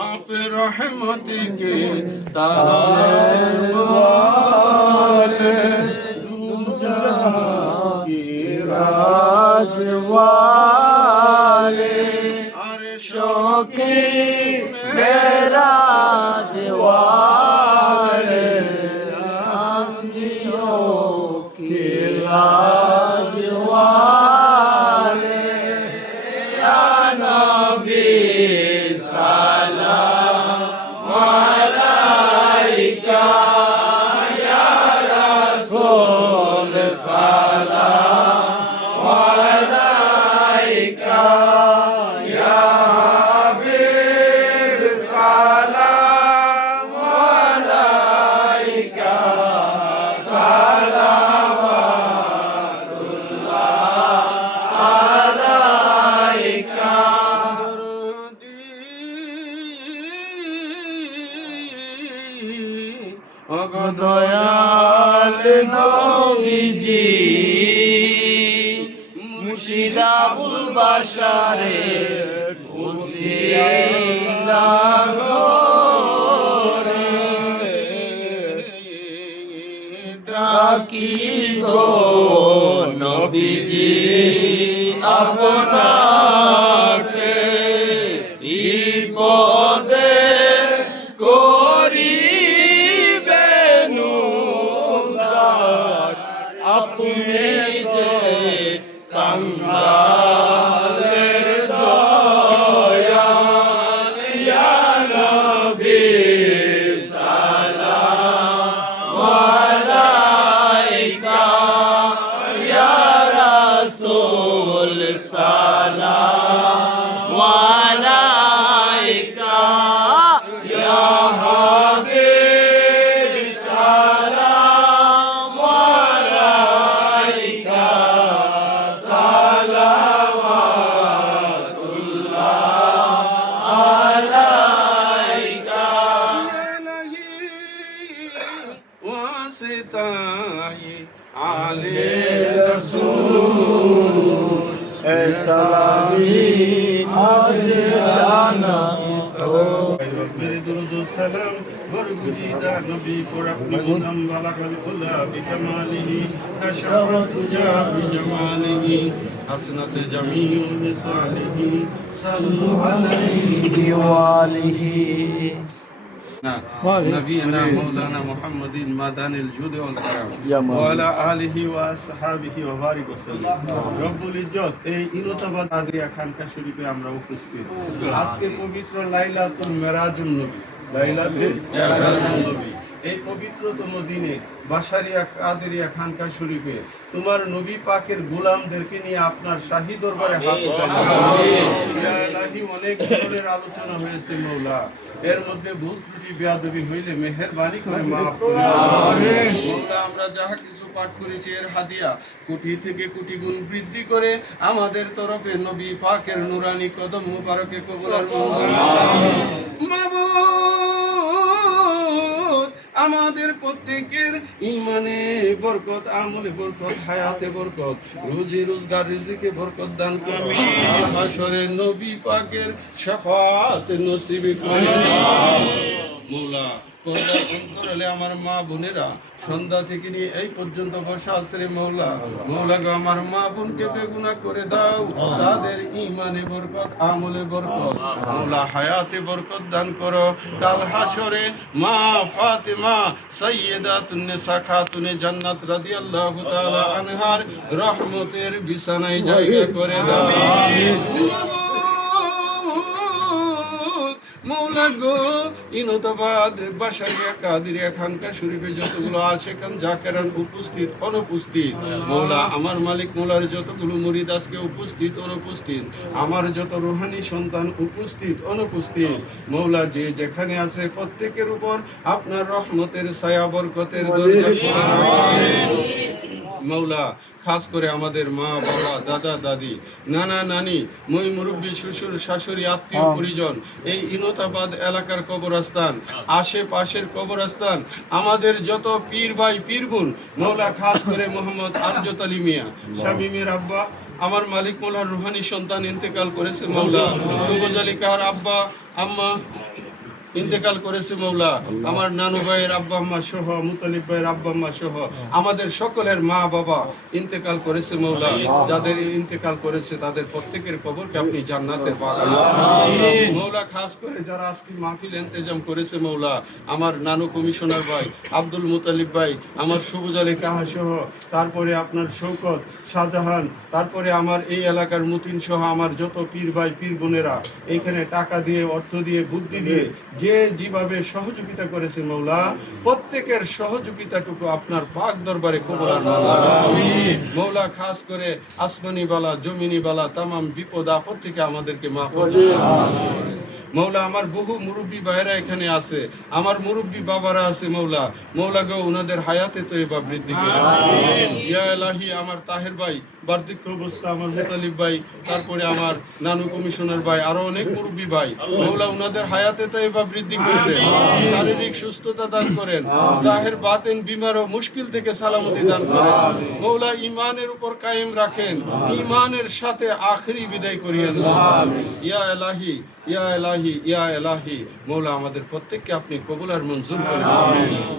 आप रहमत के ताजवाल की राजवाले अरशों के मेरा মুর্শিদাবুল বাসারে উসিলা গোরে ডাকি গো নবীজি আপনাকে বিপদে করিবেন উদ্ধার। আপনি যে Sangha তাই আলে রসুল সালামি আজ জানা درود السلام ورغدي دا نبي قرب نم بلغ الكلا بكماله نشرت جاء بجماله حسنت جميع وصاله صلوا عليه وآله حسنى نبينا مولانا محمد مدان الجود والكرم وعلى آله وصحابه وبارك وسلم رب العزت এই ইনতাবাদ আদরিয়া খানকা শরীফে আমরা উপস্থিত আজকে পবিত্র লাইলাতুল মেরাজুল নবী লাইলাতুল মেরাজুল নবী পবিত্রতম দিনে বাসারিয়া কাদেরিয়া খানকা শরীফে। তোমার নবী পাকের গোলামদেরকে নিয়ে আপনার শাহী দরবারে হাত অনেক ধরনের আলোচনা হয়েছে মৌলা। এর মধ্যে ভুল ত্রুটি বেয়াদবি হইলে মেহেরবানি করে মাফ মৌলা আমরা যাহা কিছু পাঠ করেছি এর হাদিয়া কোটি থেকে কোটি গুণ বৃদ্ধি করে আমাদের তরফে নবী পাকের নুরানি কদম মুবারকে কবুল আর মঞ্জুর মাবুদ আমাদের প্রত্যেকের ইমানে বরকত আমলে বরকত হায়াতে বরকত রুজি রোজগার রিজিকে বরকত দান করবে আল হাসরে নবী পাকের শাফাত নসিব করে। অন্তরালে আমার মা বোনেরা? সন্ধ্যা থেকে নিয়ে এই পর্যন্ত আছে মৌলা। মৌলা আমার মা বোনকে বেগুনা করে দাও। তাদের ইমানে বরকত, আমলে বরকত। মৌলা হায়াতে বরকত দান করো। কাল হাসরে মা সাখা তুনে জান্নাত রাদিয়াল্লাহু তাআলা আনহার রহমতের বিছানায় জায়গা করে দাও। মৌলা গো ইনতাবাদ বাসারিয়া কাদিরিয়া, খানকা শরীফে যতগুলো আছে খান জাকেরান উপস্থিত, অনুপস্থিত। মৌলা, আমার মালিক মৌলার যতগুলো মুরিদ আজকে উপস্থিত, অনুপস্থিত। আমার যত রুহানি সন্তান উপস্থিত, অনুপস্থিত। মৌলা, যে যেখানে আছে প্রত্যেকের উপর আপনার রহমতের ছায়া, বরকতের দরজা। মৌলা খাস করে আমাদের মা বাবা দাদা দাদি নানা নানি মই মুরব্বী শ্বশুর শাশুড়ি আত্মীয় পরিজন এই ইনতাবাদ এলাকার কবরস্থান আশেপাশের কবরস্থান আমাদের যত পীর ভাই পীর বোন মৌলা খাস করে মোহাম্মদ আরজত আলী মিয়া শামীমের আব্বা আমার মালিক মোল্লার রুহানি সন্তান ইন্তেকাল করেছে মৌলা সুবজ আলী কার আব্বা আম্মা ইন্তেকাল করেছে মৌলা। আমার নানু ভাইয়ের আব্বা আম্মা সহ মুতালিব ভাইয়ের আব্বা আম্মা সহ আমাদের সকলের মা বাবা ইন্তেকাল করেছে মৌলা। যাদের ইন্তেকাল করেছে তাদের প্রত্যেকের কবরকে আপনি জান্নাতের বাগান মৌলা খাস করে যারা আজকে মাহফিল ইন্তেজাম করেছে মৌলা আমার নানু কমিশনার ভাই আব্দুল মুতালিব ভাই আমার সবুজ আলী কাহা সহ তারপরে আপনার শৌকত শাহজাহান তারপরে আমার এই এলাকার মুতিন সহ আমার যত পীর ভাই পীর বোনেরা এইখানে টাকা দিয়ে অর্থ দিয়ে বুদ্ধি দিয়ে যে যেভাবে সহযোগিতা করেছে মৌলা প্রত্যেকের সহযোগিতাটুকু আপনার পাক দরবারে কবর মৌলা খাস করে আসমানি বালা জমিনি বালা তামাম বিপদ আপদ থেকে আমাদেরকে মা মৌলা আমার বহু মুরব্বী ভাইরা এখানে আছে। আমার মুরব্বী বাবারা আছে মৌলা। মৌলা গো ওনাদের হায়াতে তো এবার বৃদ্ধি করে। ইয়া এলাহি আমার তাহের ভাই বার্ধক্য অবস্থা আমার মুতালিব ভাই তারপরে আমার নানু কমিশনার ভাই আরও অনেক মুরব্বী ভাই। মৌলা ওনাদের হায়াতে তো এবার বৃদ্ধি করে দেন। শারীরিক সুস্থতা দান করেন। জাহের বাতেন বিমার ও মুশকিল থেকে সালামতি দান করেন। মৌলা ইমানের উপর কায়েম রাখেন। ইমানের সাথে আখরি বিদায় করিয়েন। ইয়া এলাহি ইয়া এলাহি। ইয়া এলাহি মৌলা আমাদের প্রত্যেককে আপনি কবুল আর মঞ্জুর করেন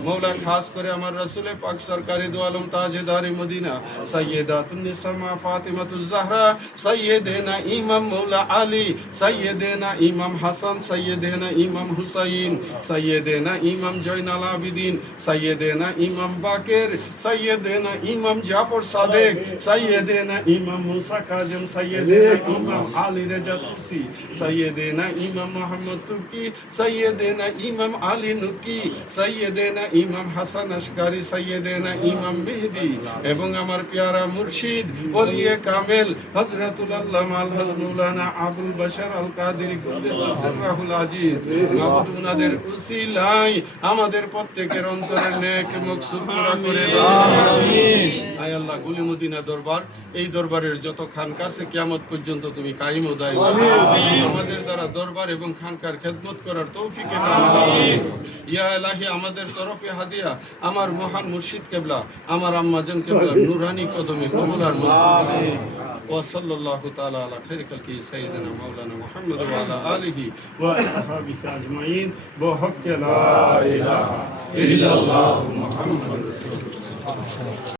মৌলা খাস করে আমার রাসূলে পাক সরকারি দু আলম তাজেদারে মদিনা সাইয়্যিদাতুন মা ফাতিমাতুজ জাহরা সাইয়্যিদেনা ইমাম মৌলা আলী সাইয়্যিদেনা ইমাম হাসান সাইয়্যিদেনা ইমাম হুসাইন সাইয়্যিদেনা ইমাম জয়নাল আবিদিন সাইয়্যিদেনা ইমাম বাকের সাইয়্যিদেনা ইমাম জাফর সাদেক সাইয়্যিদেনা ইমাম মুসা কাজম সাইয়্যিদেনা ইমাম আলী রেজা তুসি সাইয়্যিদেনা ইমাম মোহাম্মদ তুকি সাইয়্যিদেনা ইমাম আলী নুকি সাইয়্যিদেনা ইমাম হাসান আশকারি সাইয়্যিদেনা ইমাম মেহেদি এবং আমার পেয়ারা মুর্শিদ ওলিয়ে কামেল হযরতুল আল্লামা আল আবুল বাশার আল কাদেরি আজিজ। মাবুদ উনাদের উসিলাই আমাদের প্রত্যেকের অন্তরের নেক মকসুদ পুরা করে দাও। আয় আল্লাহ গুলি মদিনা দরবার এই দরবারের যত খানকা আছে কিয়ামত পর্যন্ত তুমি কায়েম ও দায়ম আমাদের দ্বারা দরবার এবং খানকার খেদমত করার তৌফিকে ইয়া এলাহি আমাদের তরফে হাদিয়া আমার মহান মুর্শিদ কেবলা আমার আম্মাজান কেবলা নুরানি কদমে কবুল আর মঞ্জুর وصلى الله تعالى على خير خلقه سيدنا مولانا محمد وعلى آله وأصحابه أجمعين بحق لا إله إلا الله محمد رسول الله